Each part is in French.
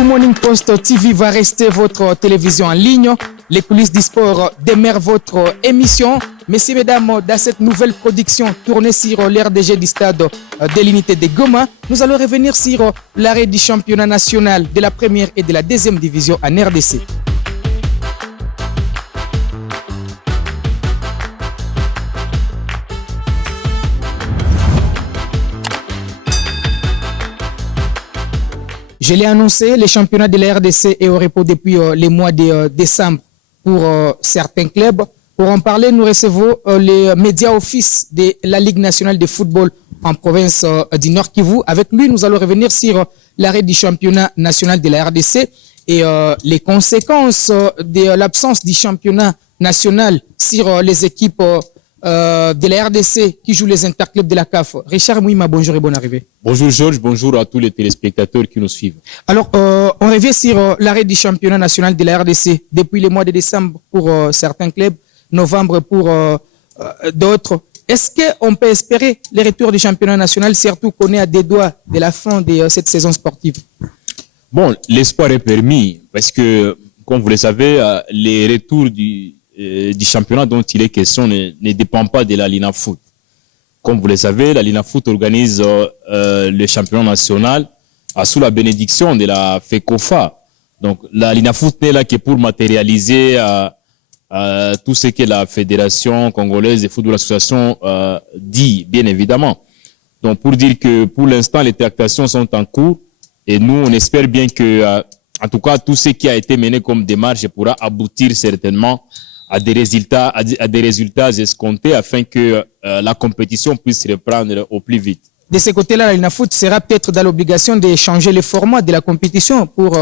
Kivu Morning Post TV va rester votre télévision en ligne. Les coulisses du sport demeurent votre émission. Messieurs, mesdames, dans cette nouvelle production tournée sur l'RDG du stade de l'unité de Goma, nous allons revenir sur l'arrêt du championnat national de la première et de la deuxième division en RDC. Je l'ai annoncé, le championnat de la RDC est au repos depuis les mois de décembre pour certains clubs. Pour en parler, nous recevons les médias office de la Ligue nationale de football en province du Nord Kivu. Avec lui, nous allons revenir sur l'arrêt du championnat national de la RDC et les conséquences de l'absence du championnat national sur les équipes de la RDC qui jouent les interclubs de la CAF. Richard Mouima, bonjour et bonne arrivée. Bonjour Georges, bonjour à tous les téléspectateurs qui nous suivent. Alors, on revient sur l'arrêt du championnat national de la RDC depuis le mois de décembre pour certains clubs, novembre pour d'autres. Est-ce qu'on peut espérer le retour du championnat national, surtout qu'on est à des doigts de la fin de cette saison sportive? Bon, l'espoir est permis parce que, comme vous le savez, les retours du championnat dont il est question ne dépend pas de la Lina Foot. Comme vous le savez, la Lina Foot organise le championnat national sous la bénédiction de la FECOFA. Donc, la Lina Foot n'est là que pour matérialiser tout ce que la Fédération congolaise de football association dit, bien évidemment. Donc, pour dire que pour l'instant, les tractations sont en cours et nous, on espère bien que, en tout cas, tout ce qui a été mené comme démarche pourra aboutir certainement à des résultats escomptés afin que la compétition puisse reprendre au plus vite. De ce côté-là, la Lina Foot sera peut-être dans l'obligation de changer le format de la compétition pour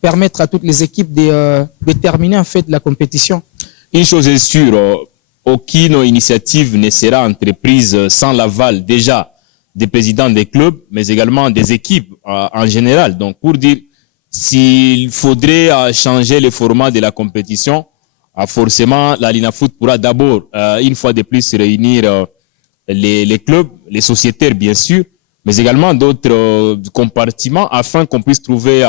permettre à toutes les équipes de terminer en fait la compétition. Une chose est sûre, aucune initiative ne sera entreprise sans l'aval déjà des présidents des clubs, mais également des équipes en général. Donc, pour dire s'il faudrait changer le format de la compétition, forcément, la Lina Foot pourra d'abord, une fois de plus, réunir les clubs, les sociétaires, bien sûr, mais également d'autres compartiments afin qu'on puisse trouver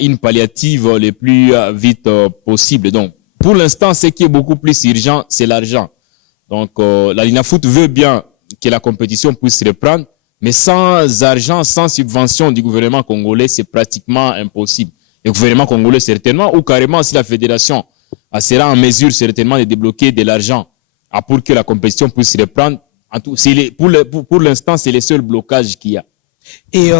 une palliative le plus vite possible. Donc, pour l'instant, ce qui est beaucoup plus urgent, c'est l'argent. Donc, la Lina Foot veut bien que la compétition puisse reprendre, mais sans argent, sans subvention du gouvernement congolais, c'est pratiquement impossible. Le gouvernement congolais, certainement, ou carrément si la fédération sera en mesure certainement de débloquer de l'argent pour que la compétition puisse reprendre. Pour l'instant, c'est le seul blocage qu'il y a. Et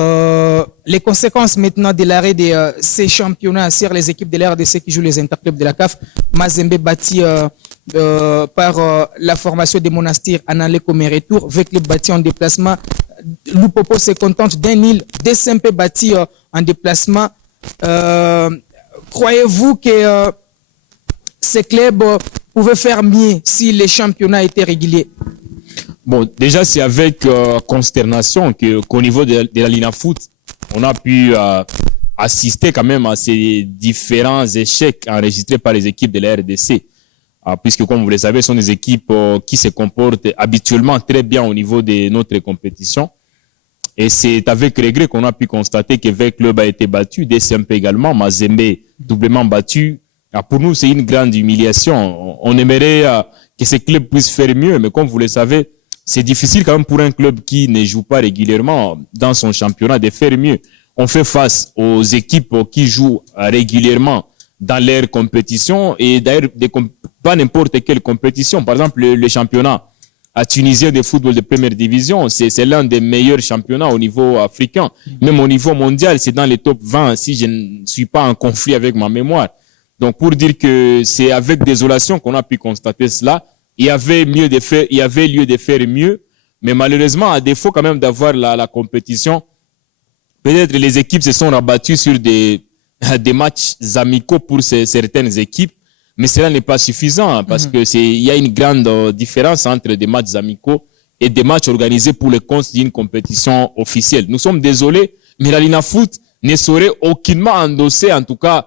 les conséquences maintenant de l'arrêt de ces championnats sur les équipes de la RDC qui jouent les interclubs de la CAF, Mazembe bâti par la formation des monastères en aller comme retour, avec le bâti en déplacement. Lupopo se contente d'un île, DSMP bâti en déplacement. Croyez-vous que ces clubs pouvaient faire mieux si les championnats étaient réguliers? Bon, déjà, c'est avec consternation qu'au niveau de la Lina Foot, on a pu assister quand même à ces différents échecs enregistrés par les équipes de la RDC. Puisque, comme vous le savez, ce sont des équipes qui se comportent habituellement très bien au niveau de notre compétition. Et c'est avec regret qu'on a pu constater que VEC Club a été battu, DSMP également, Mazembe doublement battu. Pour nous, c'est une grande humiliation. On aimerait que ces clubs puissent faire mieux, mais comme vous le savez, c'est difficile quand même pour un club qui ne joue pas régulièrement dans son championnat de faire mieux. On fait face aux équipes qui jouent régulièrement dans leur compétition et d'ailleurs pas n'importe quelle compétition. Par exemple, le championnat tunisien de football de première division, c'est l'un des meilleurs championnats au niveau africain. Même au niveau mondial, c'est dans les top 20 si je ne suis pas en conflit avec ma mémoire. Donc, pour dire que c'est avec désolation qu'on a pu constater cela, il y avait lieu de faire mieux, mais malheureusement, à défaut quand même d'avoir la compétition, peut-être les équipes se sont rabattues sur des matchs amicaux pour certaines équipes, mais cela n'est pas suffisant parce que il y a une grande différence entre des matchs amicaux et des matchs organisés pour le compte d'une compétition officielle. Nous sommes désolés, mais la Lina Foot ne saurait aucunement endosser, en tout cas,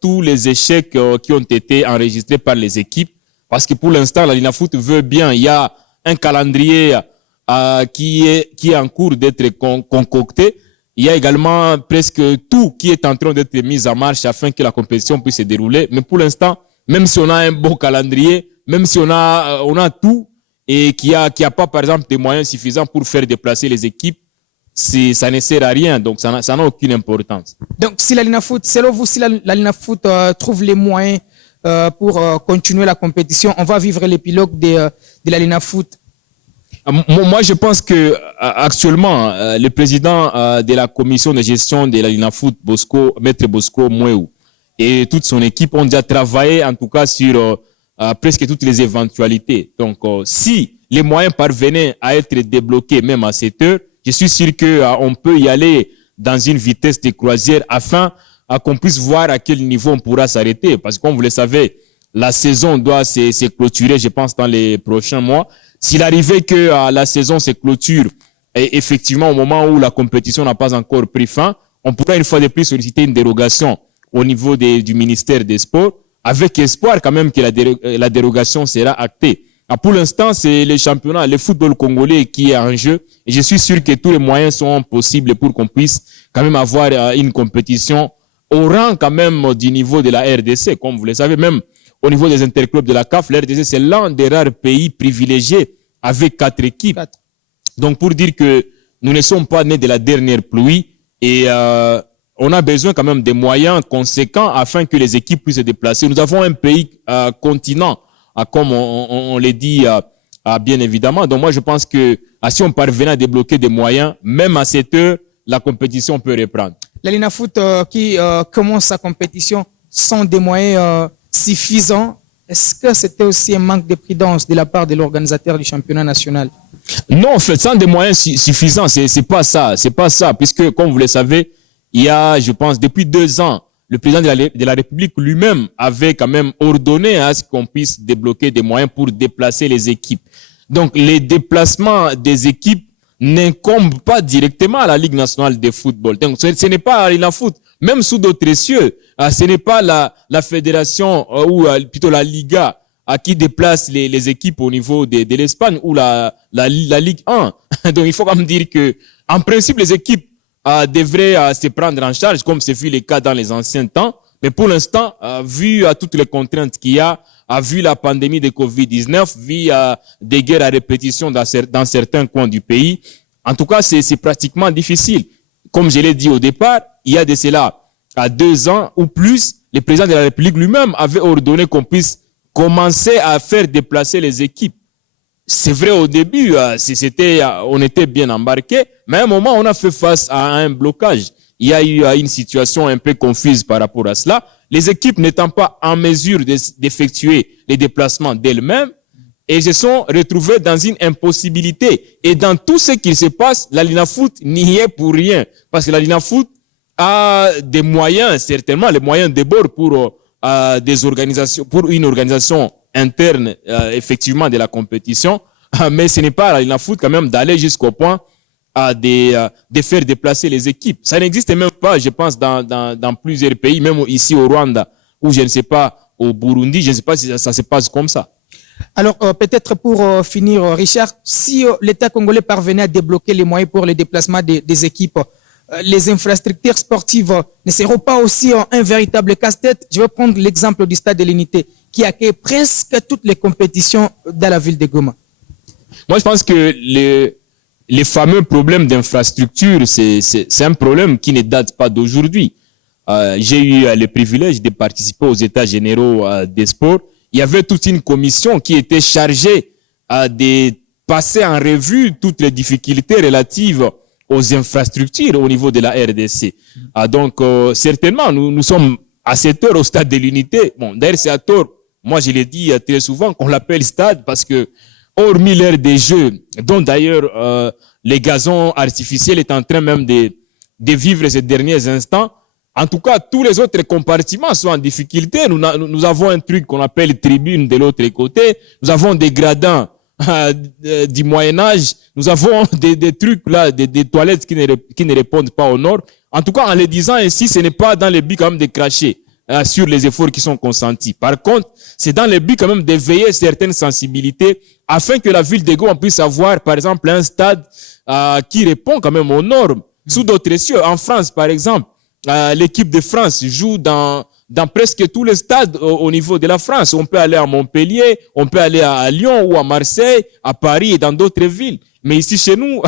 tous les échecs qui ont été enregistrés par les équipes, parce que pour l'instant, la Lina Foot veut bien. Il y a un calendrier qui est en cours d'être concocté. il y a également presque tout qui est en train d'être mis en marche afin que la compétition puisse se dérouler. Mais pour l'instant, même si on a un bon calendrier, même si on a tout et qu'il y a pas, par exemple, des moyens suffisants pour faire déplacer les équipes, ça ne sert à rien. Donc, ça n'a aucune importance. Donc, si la Linafoot, selon vous, si la Linafoot trouve les moyens pour continuer la compétition, on va vivre l'épilogue de la Linafoot. Moi, je pense que actuellement, le président de la commission de gestion de la Linafoot, Maître Bosco Mouéou, et toute son équipe ont déjà travaillé, en tout cas, sur presque toutes les éventualités. Donc, si les moyens parvenaient à être débloqués, même à cette heure, je suis sûr que on peut y aller dans une vitesse de croisière afin qu'on puisse voir à quel niveau on pourra s'arrêter. Parce que, comme vous le savez, la saison doit se clôturer, je pense, dans les prochains mois. S'il arrivait que la saison se clôture et effectivement au moment où la compétition n'a pas encore pris fin, on pourrait une fois de plus solliciter une dérogation au niveau du ministère des Sports, avec espoir quand même que la dérogation sera actée. Pour l'instant, c'est le championnat, le football congolais qui est en jeu. Et je suis sûr que tous les moyens sont possibles pour qu'on puisse quand même avoir une compétition au rang quand même du niveau de la RDC. Comme vous le savez, même au niveau des interclubs de la CAF, la RDC, c'est l'un des rares pays privilégiés avec 4 équipes. Donc, pour dire que nous ne sommes pas nés de la dernière pluie et on a besoin quand même des moyens conséquents afin que les équipes puissent se déplacer. Nous avons un pays continent, comme on l'a dit bien évidemment. Donc, moi, je pense que si on parvenait à débloquer des moyens, même à cette heure, la compétition peut reprendre. La Linafoot qui commence sa compétition sans des moyens suffisants. Est-ce que c'était aussi un manque de prudence de la part de l'organisateur du championnat national? Non, en fait, sans des moyens suffisants, c'est pas ça. C'est pas ça, puisque, comme vous le savez, il y a, je pense, depuis 2 ans, le président de la République lui-même avait quand même ordonné à ce qu'on puisse débloquer des moyens pour déplacer les équipes. Donc, les déplacements des équipes n'incombent pas directement à la Ligue nationale de football. Donc, ce n'est pas à Linafoot, même sous d'autres cieux. Ce n'est pas la fédération ou plutôt la Liga qui déplace les équipes au niveau de l'Espagne ou la Ligue 1. Donc, il faut quand même dire que, en principe, les équipes devraient se prendre en charge, comme ce fut le cas dans les anciens temps. Mais pour l'instant, vu toutes les contraintes qu'il y a, vu la pandémie de Covid-19, vu des guerres à répétition dans certains coins du pays, en tout cas, c'est pratiquement difficile. Comme je l'ai dit au départ, il y a de cela à 2 ans ou plus, le président de la République lui-même avait ordonné qu'on puisse commencer à faire déplacer les équipes. C'est vrai, au début, on était bien embarqué, mais à un moment, on a fait face à un blocage. Il y a eu une situation un peu confuse par rapport à cela. Les équipes n'étant pas en mesure d'effectuer les déplacements d'elles-mêmes, et se sont retrouvées dans une impossibilité. Et dans tout ce qui se passe, la Linafoot n'y est pour rien. Parce que la Linafoot a des moyens, certainement, les moyens de bord pour des organisations, pour une organisation interne, effectivement, de la compétition. Mais ce n'est pas à la Linafoot quand même d'aller jusqu'au point de faire déplacer les équipes. Ça n'existe même pas, je pense, dans plusieurs pays, même ici au Rwanda, ou je ne sais pas, au Burundi, je ne sais pas si ça se passe comme ça. Alors, peut-être pour finir, Richard, si l'État congolais parvenait à débloquer les moyens pour le déplacement des équipes, les infrastructures sportives ne seront pas aussi un véritable casse-tête. Je vais prendre l'exemple du Stade de l'Unité, qui accueille presque toutes les compétitions dans la ville de Goma. Moi, je pense que les fameux problèmes d'infrastructure, c'est un problème qui ne date pas d'aujourd'hui. J'ai eu le privilège de participer aux États généraux des sports. Il y avait toute une commission qui était chargée de passer en revue toutes les difficultés relatives aux infrastructures au niveau de la RDC. Donc, certainement, nous sommes à cette heure au Stade de l'Unité. Bon, d'ailleurs, c'est à tort. Moi, je l'ai dit très souvent qu'on l'appelle stade parce que, hormis l'ère des jeux, dont d'ailleurs les gazons artificiels est en train même de vivre ces derniers instants, en tout cas, tous les autres compartiments sont en difficulté. Nous avons un truc qu'on appelle tribune de l'autre côté. Nous avons des gradins du Moyen-Âge. Nous avons des trucs là, des toilettes qui ne répondent pas aux normes. En tout cas, en le disant ainsi, ce n'est pas dans le but quand même de cracher sur les efforts qui sont consentis. Par contre, c'est dans le but quand même d'éveiller certaines sensibilités afin que la ville de Goma puisse avoir, par exemple, un stade qui répond quand même aux normes. sous d'autres cieux. En France, par exemple, l'équipe de France joue dans presque tous les stades au niveau de la France. On peut aller à Montpellier, on peut aller à Lyon ou à Marseille, à Paris et dans d'autres villes. Mais ici, chez nous,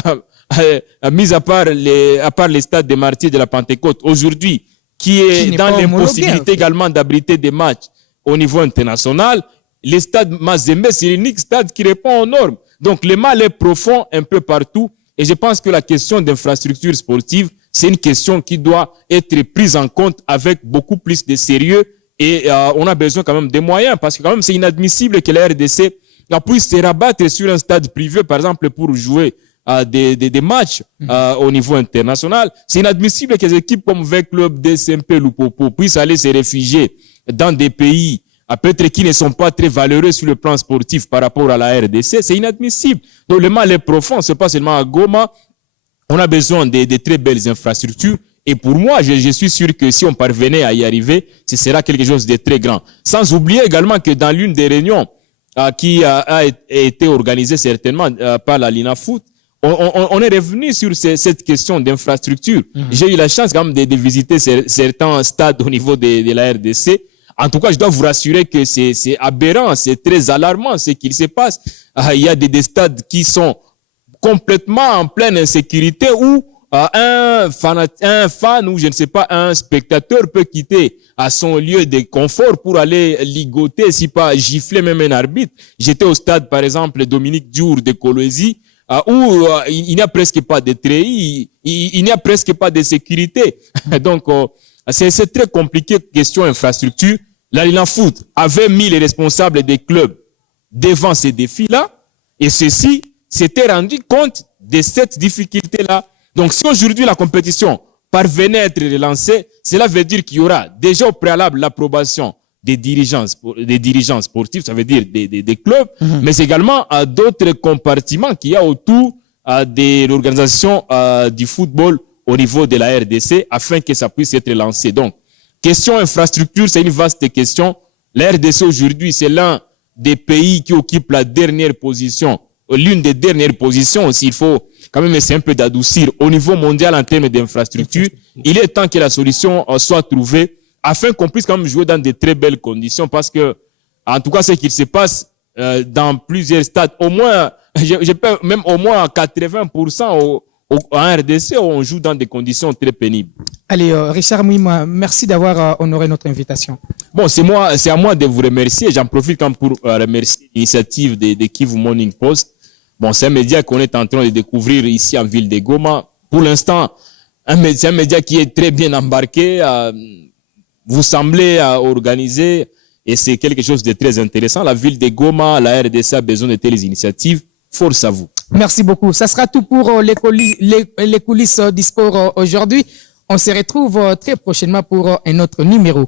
mis à part les stades des Martyrs de la Pentecôte, aujourd'hui, qui est dans l'impossibilité également d'abriter des matchs au niveau international, les stades Mazembe, c'est l'unique stade qui répond aux normes. Donc, le mal est profond un peu partout. Et je pense que la question d'infrastructure sportive, c'est une question qui doit être prise en compte avec beaucoup plus de sérieux. Et on a besoin quand même des moyens, parce que quand même, c'est inadmissible que la RDC puisse se rabattre sur un stade privé, par exemple, pour jouer des matchs au niveau international. C'est inadmissible que des équipes comme V Club, DSMP, Lupopo puissent aller se réfugier dans des pays peut-être qui ne sont pas très valeureux sur le plan sportif par rapport à la RDC. C'est inadmissible. Donc le mal est profond, c'est pas seulement à Goma. On a besoin de très belles infrastructures. Et pour moi, je suis sûr que si on parvenait à y arriver, ce sera quelque chose de très grand. Sans oublier également que dans l'une des réunions qui a été organisée certainement par la Linafoot, on est revenu sur cette question d'infrastructure. J'ai eu la chance quand même de visiter certains stades au niveau de la RDC. En tout cas, je dois vous rassurer que c'est aberrant, c'est très alarmant ce qu'il se passe. Il y a des stades qui sont complètement en pleine insécurité où un fan ou je ne sais pas, un spectateur peut quitter à son lieu de confort pour aller ligoter, si pas gifler même un arbitre. J'étais au stade, par exemple, Dominique Diour de Kolwezi, où il n'y a presque pas de treillis, il n'y a presque pas de sécurité. Donc, c'est très compliqué, question infrastructure. La Linafoot avait mis les responsables des clubs devant ces défis-là, et ceux-ci s'étaient rendus compte de cette difficulté-là. Donc, si aujourd'hui la compétition parvenait à être relancée, cela veut dire qu'il y aura déjà au préalable l'approbation des dirigeants sportifs, ça veut dire des clubs, mais également à d'autres compartiments qu'il y a autour de l'organisation du football au niveau de la RDC afin que ça puisse être lancé. Donc, question infrastructure, c'est une vaste question. La RDC aujourd'hui, c'est l'un des pays qui occupe la dernière position, l'une des dernières positions aussi. Il faut quand même essayer un peu d'adoucir au niveau mondial en termes d'infrastructure. Il est temps que la solution soit trouvée afin qu'on puisse quand même jouer dans de très belles conditions parce que, en tout cas, ce qu'il se passe dans plusieurs stades, au moins, je peux même au moins 80% en RDC, on joue dans des conditions très pénibles. Allez, Richard Mouima, merci d'avoir honoré notre invitation. Bon, c'est à moi de vous remercier. J'en profite quand même pour remercier l'initiative de Kivu Morning Post. Bon, c'est un média qu'on est en train de découvrir ici en ville de Goma. Pour l'instant, c'est un média qui est très bien embarqué. Vous semblez organiser et c'est quelque chose de très intéressant. La ville de Goma, la RDC a besoin de telles initiatives. Force à vous. Merci beaucoup. Ça sera tout pour les coulisses du sport aujourd'hui. On se retrouve très prochainement pour un autre numéro.